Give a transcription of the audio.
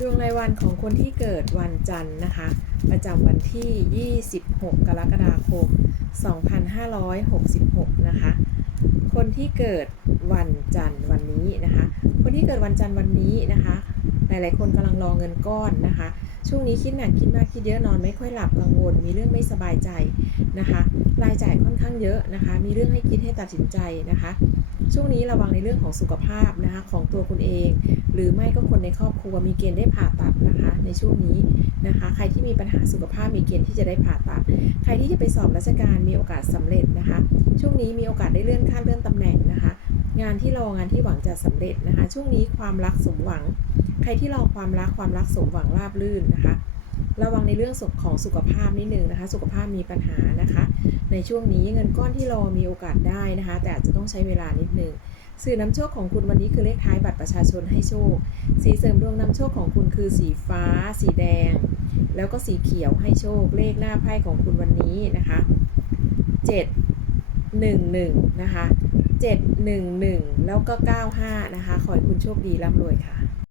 ดวงรายวันของคนที่เกิดวันจันทร์นะคะ ประจำวันที่ 26 กรกฎาคม 2566 นะคะ คนที่เกิดวันจันทร์วันนี้นะคะ คนที่เกิดวันจันทร์วันนี้นะคะ หลายๆ คนกำลังรอเงินก้อนนะคะ ช่วงนี้คิดหนักคิดมากคิดเยอะนอนไม่ค่อยหลับกังวล มีเรื่องไม่สบายใจนะคะ รายจ่ายค่อนข้างเยอะนะคะ มีเรื่องให้คิดให้ตัดสินใจนะคะ ช่วงนี้ระวังในเรื่องของสุขภาพนะคะของตัวคุณเอง หรือไม่ก็คนในครอบครัวมีเกณฑ์ได้ผ่าตัดนะคะ ในช่วงนี้นะคะ ใครที่มีปัญหาสุขภาพมีเกณฑ์ที่จะได้ผ่าตัด ใครที่จะไปสอบราชการมีโอกาสสำเร็จนะคะ ช่วงนี้มีโอกาสได้เลื่อนขั้นเลื่อนตำแหน่งนะคะ งานที่รองานที่หวังจะสำเร็จนะคะ ช่วงนี้ความรักสมหวัง ใครที่รอความรักความรักสมหวังราบรื่นนะคะ ระวังในเรื่องของสุขภาพนิดนึงนะคะ สุขภาพมีปัญหานะคะ ในช่วงนี้เงินก้อนที่รอมีโอกาสได้นะคะ แต่อาจจะต้องใช้เวลานิดนึงสื่อนำโชคของคุณวันนี้คือเลขท้ายบัตรประชาชนให้โชค สีเสริมดวงนำโชคของคุณคือสีฟ้า สีแดง แล้วก็สีเขียวให้โชค เลขหน้าไพ่ของคุณวันนี้นะคะ 7 1 1 นะคะ 7 1 1 แล้วก็ 95 นะคะ ขอให้คุณโชคดีร่ำรวยค่ะ